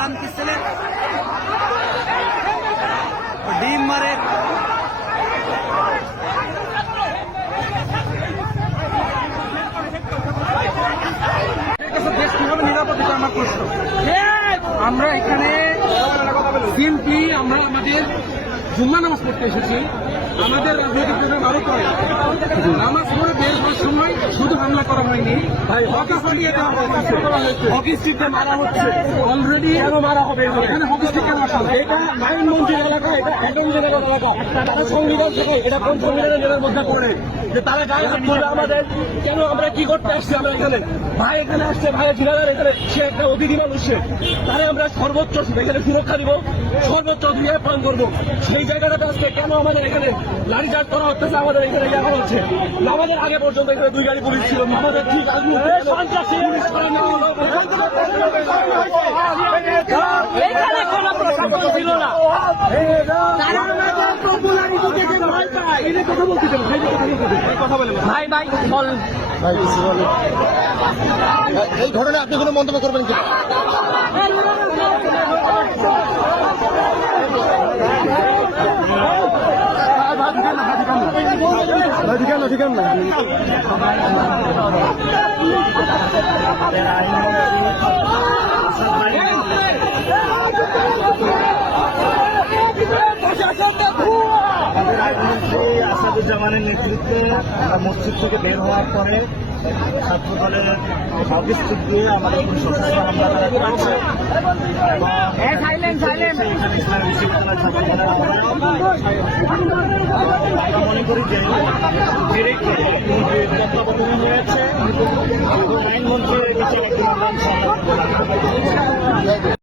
শান্তি ছেলে ডিম মারে। দেশ কিভাবে নিরাপদ এটা আমার প্রশ্ন। আমরা এখানে সিম্পলি আমরা আমাদের জুম্মা নামাজ পড়তে এসেছি। আমাদের রাজনৈতিক দলের আরো করে নামাজ পড়ে বের হওয়ার সময় শুধু হামলা করা হয়নি, হকি স্টিকে মারা হচ্ছে অলরেডি। কেন মারা হবে এখানে হকি স্টিক কেন আসা? এটা আইন মন্ত্রীর এলাকা, এটা অ্যাটর্নি জেনারেল এলাকা। তারা সংবিধান থেকে এটা কোন সংবিধানের জেলার মধ্যে পড়ে যে তারা গায়ে হাত তুলবে আমাদের? কেন আমরা কি করতে আসছি? আমরা এখানে ভাই এখানে আসছে, ভাই জিনাদার এখানে সে একটা অতিথি মানুষ, তারে আমরা সর্বোচ্চ এখানে সুরক্ষা দিব, সর্বোচ্চ দিয়ে পালন করবো। সেই জায়গাটাতে আসছে কেন আমাদের এখানে লাঠিচার্জ করা হচ্ছে? আমাদের এখানে ইয়া করা হচ্ছে। আমাদের আগে পর্যন্ত এখানে 2 গাড়ি পুলিশ ছিল, আমাদের ঠিক পুলিশ করা নেওয়া হলো। এখানে কোনো প্রশাসন ছিল না। ভাই ভাই বলেন ভাই এই ঘটনা আপনি কোনো মন্তব্য করবেন কি? ঠিক না আসাদুজ্জামানের নেতৃত্বে আমরা মসজিদ থেকে বের হওয়ার পরে ছাত্র দলের হকি স্টিক দিয়ে আমাদের উপর সশস্ত্র হামলা তারা করেছে মনে করি যে হয়েছে আইনমন্ত্রীর কাছে